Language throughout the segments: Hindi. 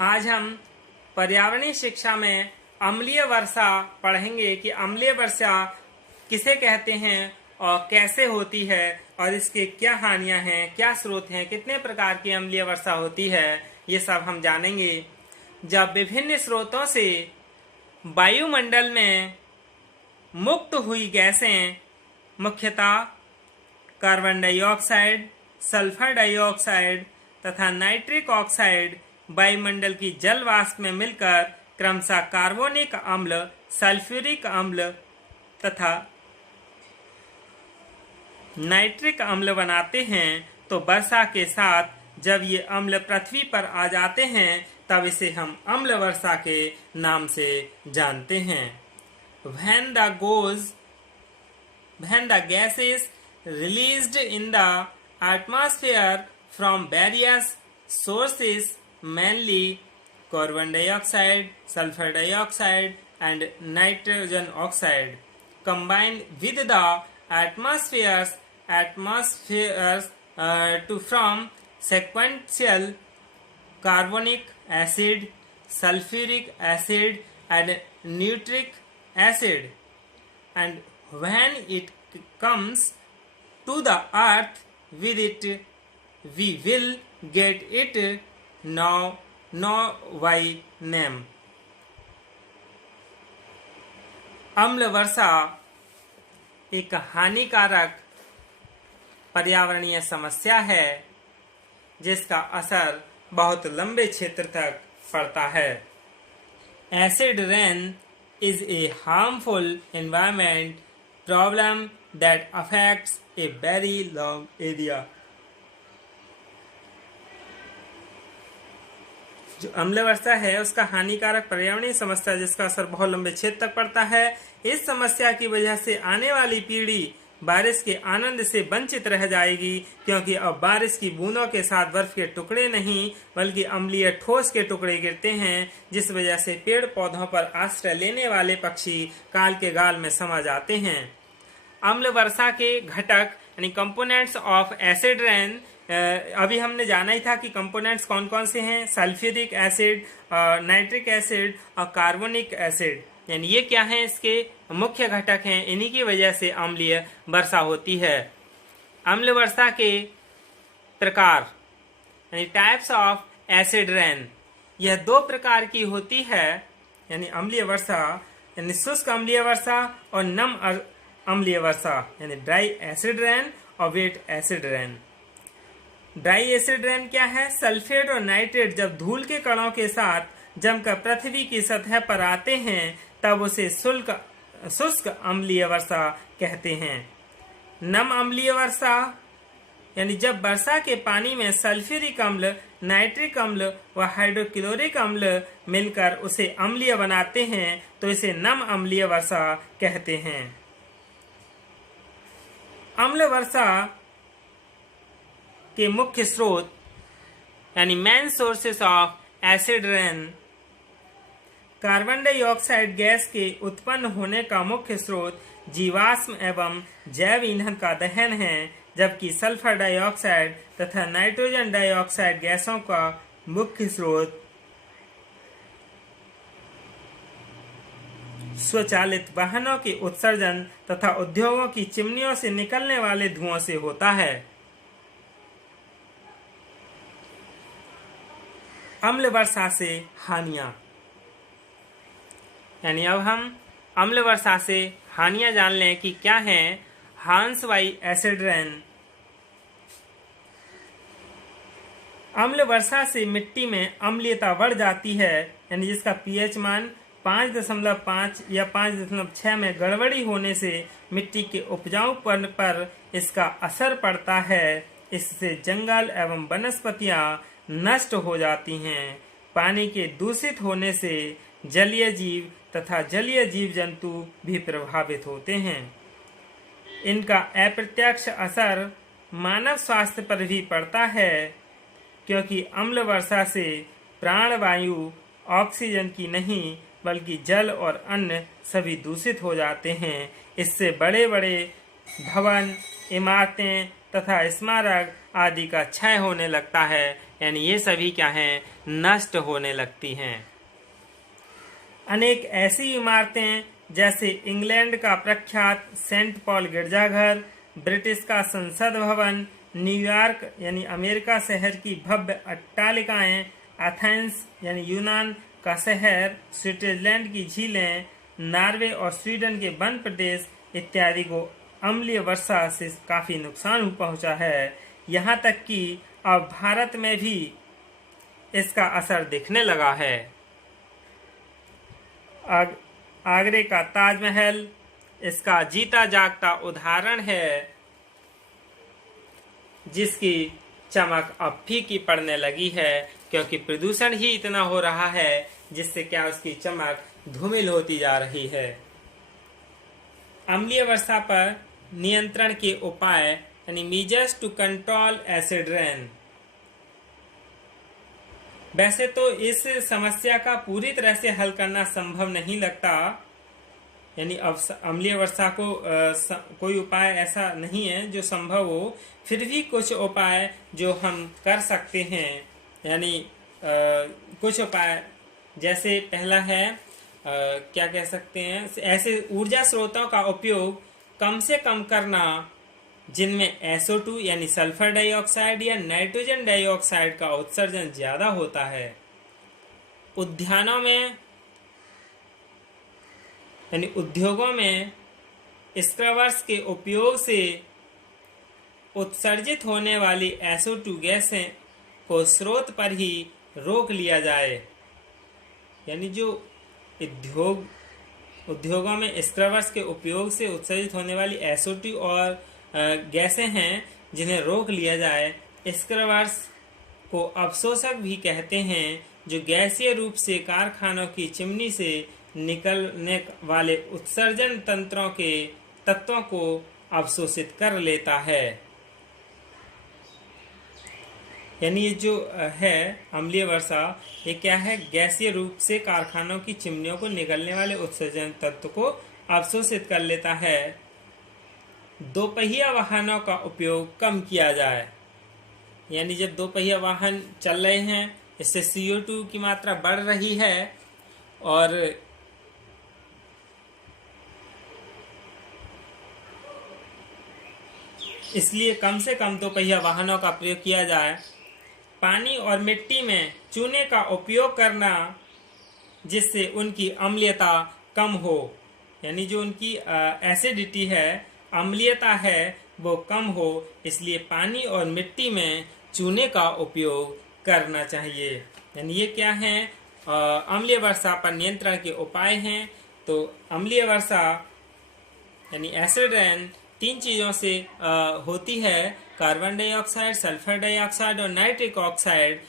आज हम पर्यावरणीय शिक्षा में अम्लीय वर्षा पढ़ेंगे कि अम्लीय वर्षा किसे कहते हैं और कैसे होती है और इसके क्या हानियां हैं, क्या स्रोत हैं, कितने प्रकार की अम्लीय वर्षा होती है, ये सब हम जानेंगे। जब विभिन्न स्रोतों से वायुमंडल में मुक्त हुई गैसें मुख्यतः कार्बन डाइऑक्साइड, सल्फर डाइऑक्साइड तथा नाइट्रिक ऑक्साइड वायुमंडल की जल वाष्प में मिलकर क्रमशः कार्बोनिक अम्ल, सल्फ्यूरिक अम्ल तथा नाइट्रिक अम्ल बनाते हैं, तो वर्षा के साथ जब ये अम्ल पृथ्वी पर आ जाते हैं तब इसे हम अम्ल वर्षा के नाम से जानते हैं। When the gases released in the atmosphere from various sources, mainly carbon dioxide, sulfur dioxide and nitrogen oxide, combine with the atmospheres to form sequential carbonic acid, sulfuric acid and nitric acid, and when it comes to the earth with it, we will get it now by name. अम्ल वर्षा एक हानिकारक पर्यावरणीय समस्या है जिसका असर बहुत लंबे क्षेत्र तक पड़ता है। Acid rain is a harmful environment problem that affects a very long area. जो अम्ल वर्षा है उसका हानिकारक पर्यावरणीय समस्या जिसका असर बहुत लंबे क्षेत्र तक पड़ता है। इस समस्या की वजह से आने वाली पीढ़ी बारिश के आनंद से वंचित रह जाएगी, क्योंकि अब बारिश की बूंदों के साथ बर्फ के टुकड़े नहीं बल्कि अम्लीय ठोस के टुकड़े गिरते हैं, जिस वजह से पेड़ पौधों पर आश्रय लेने वाले पक्षी काल के गाल में समा जाते हैं। अम्ल वर्षा के घटक यानी कंपोनेंट्स ऑफ एसिड रेन, अभी हमने जाना ही था कि कंपोनेंट्स कौन कौन से हैं, सल्फ्यूरिक एसिड, नाइट्रिक एसिड और कार्बोनिक एसिड, यानी ये क्या हैं, इसके मुख्य घटक हैं। इन्हीं की वजह से अम्लीय वर्षा होती है। अम्ल वर्षा के प्रकार यानी टाइप्स ऑफ एसिड रेन, यह दो प्रकार की होती है, यानी अम्लीय वर्षा यानी शुष्क अम्लीय वर्षा और नम अम्लीय वर्षा यानी ड्राई एसिड रेन और wet acid rain. Dry acid rain क्या है? सल्फेट और नाइट्रेट जब धूल के कणों के साथ जमकर पृथ्वी की सतह पर आते हैं तब उसे शुष्क अम्लीय वर्षा कहते हैं। नम अम्लीय वर्षा यानी जब वर्षा के पानी में सल्फ्यूरिक अम्ल, नाइट्रिक अम्ल व हाइड्रोक्लोरिक अम्ल मिलकर उसे अम्लीय बनाते हैं तो इसे नम अम्लीय वर्षा कहते हैं। अम्ल वर्षा के मुख्य स्रोत यानी main sources of acid rain, carbon dioxide gas के उत्पन्न होने का मुख्य स्रोत जीवाश्म एवं जैव ईंधन का दहन है, जबकि सल्फर डाइऑक्साइड तथा नाइट्रोजन डाइऑक्साइड गैसों का मुख्य स्रोत स्वचालित वाहनों के उत्सर्जन तथा उद्योगों की चिमनियों से निकलने वाले धुओं से होता है। अम्ल वर्षा से हानियां, यानी अब हम अम्ल वर्षा से हानियां जान लें कि क्या हैं। हार्म्स बाय एसिड रेन, अम्ल वर्षा से मिट्टी में अम्लीयता बढ़ जाती है, यानी जिसका पीएच मान 5.5 या 5.6 में गड़बड़ी होने से मिट्टी के उपजाऊपन पर इसका असर पड़ता है। इससे जंगल एवं वनस्पतियां नष्ट हो जाती हैं। पानी के दूषित होने से जलीय जीव तथा जलीय जीव जंतु भी प्रभावित होते हैं। इनका अप्रत्यक्ष असर मानव स्वास्थ्य पर भी पड़ता है, क्योंकि अम्ल वर्षा से प्राणवायु ऑक्सीजन की नहीं बल्कि जल और अन्य सभी दूषित हो जाते हैं। इससे बड़े बड़े भवन, इमारतें तथा स्मारक आदि का क्षय होने लगता है, यानी ये सभी क्या हैं, नष्ट होने लगती हैं। अनेक ऐसी इमारतें जैसे इंग्लैंड का प्रख्यात सेंट पॉल गिरजाघर, ब्रिटिश का संसद भवन, न्यूयॉर्क यानी अमेरिका शहर की भव्य अट्टालिकाएं, एथेंस यानी यूनान का शहर, स्विट्जरलैंड की झीलें, नॉर्वे और स्वीडन के वन प्रदेश इत्यादि को अम्लीय वर्षा से काफी नुकसान पहुंचा है। यहाँ तक कि अब भारत में भी इसका असर दिखने लगा है। आगरे का ताजमहल इसका जीता जागता उदाहरण है, जिसकी चमक अब फीकी पड़ने लगी है, क्योंकि प्रदूषण ही इतना हो रहा है जिससे क्या उसकी चमक धूमिल होती जा रही है। अम्लीय वर्षा पर नियंत्रण के उपाय यानी measures to control acid rain. वैसे तो इस समस्या का पूरी तरह से हल करना संभव नहीं लगता, यानी अब अम्लीय वर्षा को कोई उपाय ऐसा नहीं है जो संभव हो, फिर भी कुछ उपाय जो हम कर सकते हैं, यानी कुछ उपाय जैसे पहला है क्या कह सकते हैं, ऐसे ऊर्जा स्रोतों का उपयोग कम से कम करना जिनमें SO2 यानी सल्फर डाइऑक्साइड या नाइट्रोजन डाइऑक्साइड का उत्सर्जन ज्यादा होता है। उद्यानों में यानी उद्योगों में स्क्रबर्स के उपयोग से उत्सर्जित होने वाली SO2 गैसें को स्रोत पर ही रोक लिया जाए। यानी जो उद्योगों में स्क्रबर्स के उपयोग से उत्सर्जित होने वाली SO2 और गैसें हैं जिन्हें रोक लिया जाए। स्क्रबर्स को अवशोषक भी कहते हैं, जो गैसीय रूप से कारखानों की चिमनी से निकलने वाले उत्सर्जन तंत्रों के तत्वों को अवशोषित कर लेता है। यानी ये जो है अम्लीय वर्षा, ये क्या है, गैसीय रूप से कारखानों की चिमनियों को निकलने वाले उत्सर्जन तत्व को अवशोषित कर लेता है। दोपहिया वाहनों का उपयोग कम किया जाए। यानी जब दोपहिया वाहन चल रहे हैं, इससे CO2 की मात्रा बढ़ रही है और इसलिए कम से कम दोपहिया वाहनों का प्रयोग किया जाए। पानी और मिट्टी में चूने का उपयोग करना, जिससे उनकी अम्लीयता कम हो, यानी जो उनकी एसिडिटी है, अम्लीयता है, वो कम हो, इसलिए पानी और मिट्टी में चूने का उपयोग करना चाहिए। यानी ये क्या है, अम्लीय वर्षा पर नियंत्रण के उपाय हैं। तो अम्लीय वर्षा यानी एसिड रेन 3 चीज़ों से होती है, कार्बन डाइऑक्साइड, सल्फर डाइऑक्साइड और नाइट्रिक ऑक्साइड,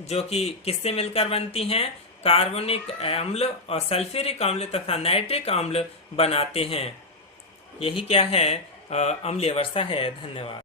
जो कि किससे मिलकर बनती हैं, कार्बोनिक अम्ल और सल्फ्यूरिक अम्ल तथा नाइट्रिक अम्ल बनाते हैं। यही क्या है, अम्लीय वर्षा है। धन्यवाद।